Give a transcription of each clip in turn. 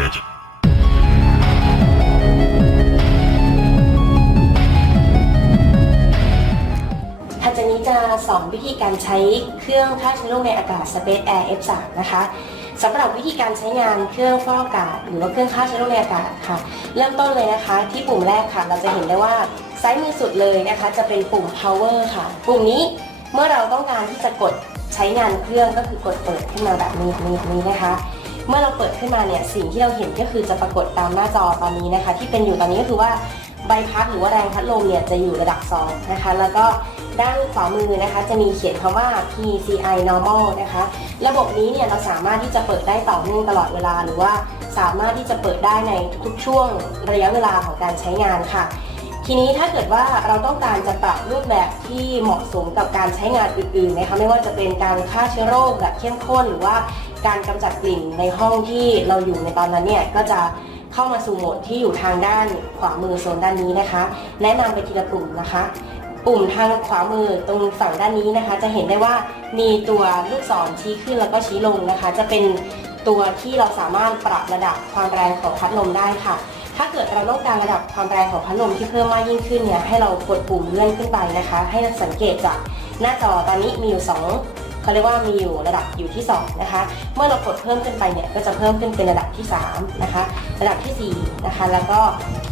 gadget. ถัดจากนี้จะสอนวิธีการใช้เครื่องฆ่าเชื้อโรคในอากาศ Space Air F3 นะคะสำหรับวิธีการใช้งานเครื่องฟอกอากาศ หรือว่าเครื่องฆ่าเชื้อโรคในอากาศค่ะ เริ่มต้นเลยนะคะ ที่ปุ่มแรกค่ะ เราจะเห็นได้ว่าซ้ายมือสุดเลยนะคะ จะเป็นปุ่ม power ค่ะ ปุ่มนี้เมื่อเราต้องการที่จะกดใช้งานเครื่องก็คือกดเปิดขึ้นมาแบบนี้นี้นี้นะคะ เมื่อเราเปิดขึ้นมาเนี่ยสิ่งที่เราเห็นก็คือจะปรากฏตามหน้าจอตอนนี้นะคะ ที่เป็นอยู่ตอนนี้ก็คือว่าใบพัดหรือว่าแรงพัดลมเนี่ยจะอยู่ระดับ2นะคะแล้วก็ด้านขวามือนะคะ จะมีเขียนคำว่า PCI normal นะคะ ระบบนี้เนี่ยเราสามารถที่จะเปิดได้ต่อเนื่องตลอดเวลา หรือว่าสามารถที่จะเปิดได้ในทุกช่วงระยะเวลาของการใช้งานค่ะ ทีนี้ถ้าเกิดว่าเราต้องการจะปรับรูปแบบที่เหมาะสมกับการใช้งานอื่นๆนะคะไม่ว่าจะเป็นการฆ่าเชื้อโรคแบบเข้มข้น หรือว่าการกำจัดกลิ่นในห้องที่เราอยู่ในตอนนั้นเนี่ยก็จะเข้ามาสู่โหมดที่อยู่ทางด้านขวามือโซนด้านนี้นะคะ แนะนำไปทีละปุ่มนะคะ ปุ่มทางขวามือตรงฝั่งด้านนี้นะคะ จะเห็นได้ว่ามีตัวลูกศรชี้ขึ้นแล้วก็ชี้ลงนะคะ จะเป็นตัวที่เราสามารถปรับระดับความแรงของพัดลมได้ค่ะ ถ้าเกิดเราต้องการระดับความแรงของพัดลมที่เพิ่มมากยิ่งขึ้นเนี่ยให้เรากดปุ่มเลื่อนขึ้นไปนะคะ ให้เราสังเกตจากหน้าจอตอนนี้มีอยู่สองเขาเรียกว่ามีอยู่ระดับอยู่ที่สองนะคะ เมื่อเรากดเพิ่มขึ้นไปเนี่ยก็จะเพิ่มขึ้นเป็นระดับที่สามนะคะ ระดับที่สี่นะคะ แล้วก็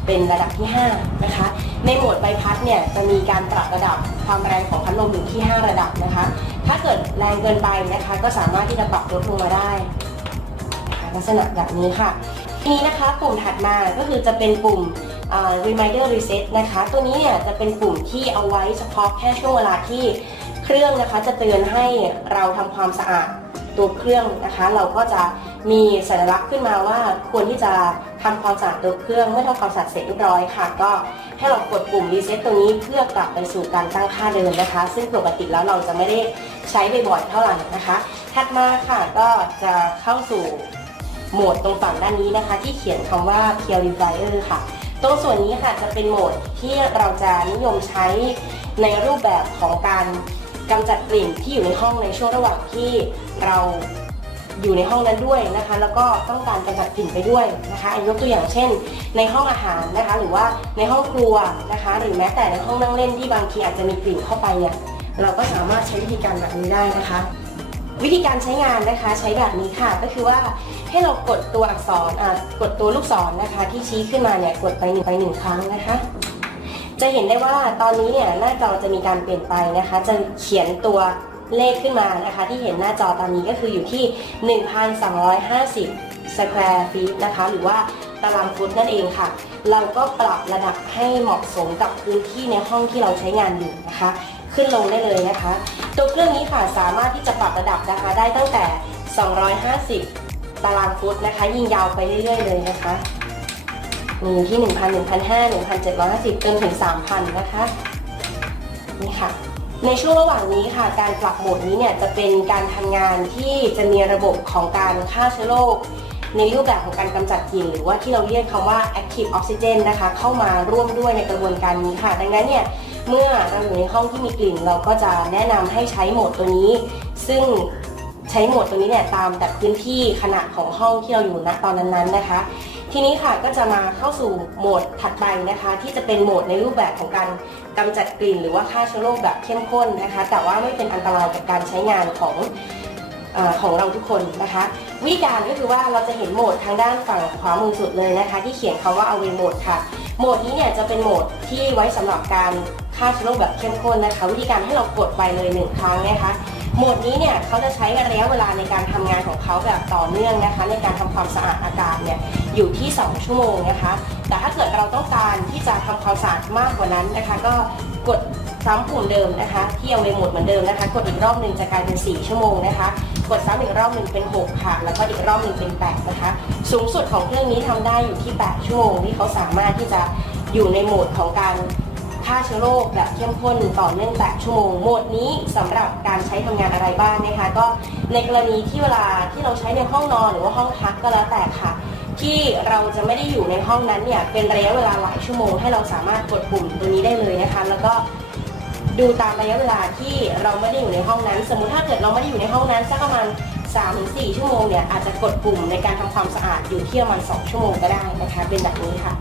เป็นระดับที่ห้านะคะ ในโหมดใบพัดเนี่ยจะมีการปรับระดับความแรงของพัดลมอยู่ที่ 5 ระดับนะคะ ถ้าเกิดแรงเกินไปนะคะ ก็สามารถที่จะปรับลดลงมาได้นะคะลักษณะแบบนี้ค่ะ ทีนี้นะคะปุ่มถัดมาก็คือจะเป็นปุ่ม reminder reset นะคะ ตัวนี้เนี่ยจะเป็นปุ่มที่เอาไว้เฉพาะแค่ช่วงเวลาที่เครื่องนะคะจะเตือนให้เราทำความสะอาดตัวเครื่องนะคะ เราก็จะมีสัญลักษณ์ขึ้นมาว่าควรที่จะทำความสะอาดตัวเครื่องเมื่อทำความสะอาดเสร็จเรียบร้อยค่ะ ก็ให้เรากดปุ่ม reset ตัวนี้เพื่อกลับไปสู่การตั้งค่าเดิมนะคะ ซึ่งปกติแล้วเราจะไม่ได้ใช้บ่อยๆเท่าไหร่นะคะ ถัดมาค่ะก็จะเข้าสู่ โหมดตรงฝั่งด้านนี้นะคะ ที่เขียนคำว่า Purifier ค่ะ ตรงส่วนนี้ค่ะจะเป็นโหมดที่เราจะนิยมใช้ในรูปแบบของการกำจัดกลิ่นที่อยู่ในห้องในช่วงระหว่างที่เราอยู่ในห้องนั้นด้วยนะคะ แล้วก็ต้องการกำจัดกลิ่นไปด้วยนะคะยกตัวอย่างเช่น ในห้องอาหารนะคะ หรือว่าในห้องครัวนะคะ หรือแม้แต่ในห้องนั่งเล่นที่บางทีอาจจะมีกลิ่นเข้าไปเนี่ยเราก็สามารถใช้วิธีการแบบนี้ได้นะคะ วิธีการใช้งานนะคะใช้แบบนี้ค่ะ ก็คือว่าให้เรากดตัวอักษรอ่ากดตัวลูกศรนะคะ ที่ชี้ขึ้นมาเนี่ยกดไปหนึ่งไปหนึ่งครั้งนะคะ จะเห็นได้ว่าตอนนี้เนี่ยหน้าจอจะมีการเปลี่ยนไปนะคะ จะเขียนตัวเลขขึ้นมานะคะ ที่เห็นหน้าจอตอนนี้ก็คืออยู่ที่ 1,250 square feet นะคะ หรือว่า ตารางฟุตนั่นเองค่ะ เราก็ปรับระดับให้เหมาะสมกับพื้นที่ในห้องที่เราใช้งานอยู่นะคะ ขึ้นลงได้เลยนะคะ ตัวเครื่องนี้ค่ะสามารถที่จะปรับระดับนะคะ ได้ตั้งแต่ 250 ตารางฟุตนะคะ ยิงยาวไปเรื่อย ๆ เลยนะคะมีที่ 1,000 1,500 1,750จนถึง 3,000 นะคะ นี่ค่ะ ในช่วงระหว่างนี้ค่ะ การปรับโหมดนี้เนี่ยจะเป็นการทำงานที่จะมีระบบของการฆ่าเชื้อโรค ในรูปแบบของการกำจัดกลิ่นหรือว่าที่เราเรียกคำว่า active oxygen นะคะ เข้ามาร่วมด้วยในกระบวนการนี้ค่ะ ดังนั้นเนี่ยเมื่อเราอยู่ในห้องที่มีกลิ่น เราก็จะแนะนำให้ใช้โหมดตัวนี้ ซึ่งใช้โหมดตัวนี้เนี่ยตามแต่พื้นที่ขนาดของห้องที่เราอยู่ณตอนนั้นๆนะคะ ทีนี้ค่ะก็จะมาเข้าสู่โหมดถัดไปนะคะ ที่จะเป็นโหมดในรูปแบบของการกำจัดกลิ่น หรือว่าฆ่าเชื้อโรคแบบเข้มข้นนะคะ แต่ว่าไม่เป็นอันตรายกับการใช้งานของอของเราทุกคนนะคะ วิธีการก็คือว่าเราจะเห็นโหมดทางด้านฝั่งขวามือสุดเลยนะคะ ที่เขียนคำว่า away mode ค่ะ โหมดนี้เนี่ยจะเป็นโหมดที่ไว้สำหรับการฆ่าเชื้อโรคแบบเข้มข้นนะคะ วิธีการให้เรากดไปเลยหนึ่งครั้งนะคะโหมดนี้เนี่ยเขาจะใช้ระยะเวลาในการทำงานของเขาแบบต่อเนื่องนะคะ ในการทำความสะอาดอากาศเนี่ยอยู่ที่ 2 ชั่วโมงนะคะ แต่ถ้าเกิดเราต้องการที่จะทำความสะอาดมากกว่านั้นนะคะ ก็ กดซ้ำปุ่มเดิมนะคะ ที่เอาไว้โหมดเหมือนเดิมนะคะ กดอีกรอบหนึ่งจะกลายเป็น 4 ชั่วโมงนะคะ กดซ้ำอีกรอบหนึ่งเป็น 6 ค่ะ แล้วก็อีกรอบหนึ่งเป็น 8 นะคะ สูงสุดของเครื่องนี้ทำได้อยู่ที่ 8 ชั่วโมงที่เขาสามารถที่จะอยู่ในโหมดของการฆ่าเชื้อโรคแบบเข้มข้นต่อเนื่อง8ชั่วโมงโหมดนี้สำหรับการใช้ทำงานอะไรบ้างนะคะ ก็ในกรณีที่เวลาที่เราใช้ในห้องนอนหรือว่าห้องพักก็แล้วแต่ค่ะ ที่เราจะไม่ได้อยู่ในห้องนั้นเนี่ยเป็นระยะเวลาหลายชั่วโมง ให้เราสามารถกดปุ่มตัวนี้ได้เลยนะคะ แล้วก็ดูตามระยะเวลาที่เราไม่ได้อยู่ในห้องนั้น สมมุติถ้าเกิดเราไม่ได้อยู่ในห้องนั้นสักประมาณ3-4ชั่วโมงเนี่ยอาจจะกดปุ่มในการทำความสะอาดอยู่ที่ประมาณ2ชั่วโมงก็ได้นะคะ เป็นแบบนี้ค่ะ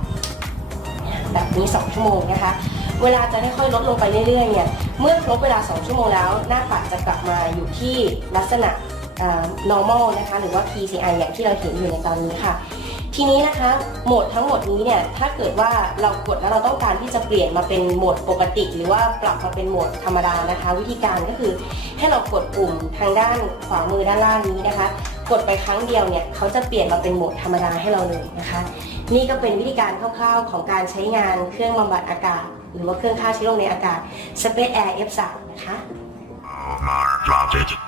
แบบนี้ 2 ชั่วโมงนะคะ เวลาจะค่อยๆลดลงไปเรื่อยๆเนี่ยเมื่อครบเวลา 2 ชั่วโมงแล้ว หน้าปัดจะกลับมาอยู่ที่ลักษณะ normal นะคะ หรือว่า PCI อย่างที่เราเห็นอยู่ในตอนนี้ค่ะ ทีนี้นะคะโหมดทั้งหมดนี้เนี่ย ถ้าเกิดว่าเรากดแล้วเราต้องการที่จะเปลี่ยนมาเป็นโหมดปกติ หรือว่าปรับมาเป็นโหมดธรรมดานะคะ วิธีการก็คือให้เรากดปุ่มทางด้านขวามือด้านล่างนี้นะคะ กดไปครั้งเดียวเนี่ยเขาจะเปลี่ยนมาเป็นโหมดธรรมดาให้เราเลยนะคะ นี่ก็เป็นวิธีการคร่าวๆของการใช้งานเครื่องบำบัดอากาศ หรือว่าเครื่องฆ่าเชื้อโรคในอากาศ Space Air F3 นะคะ oh.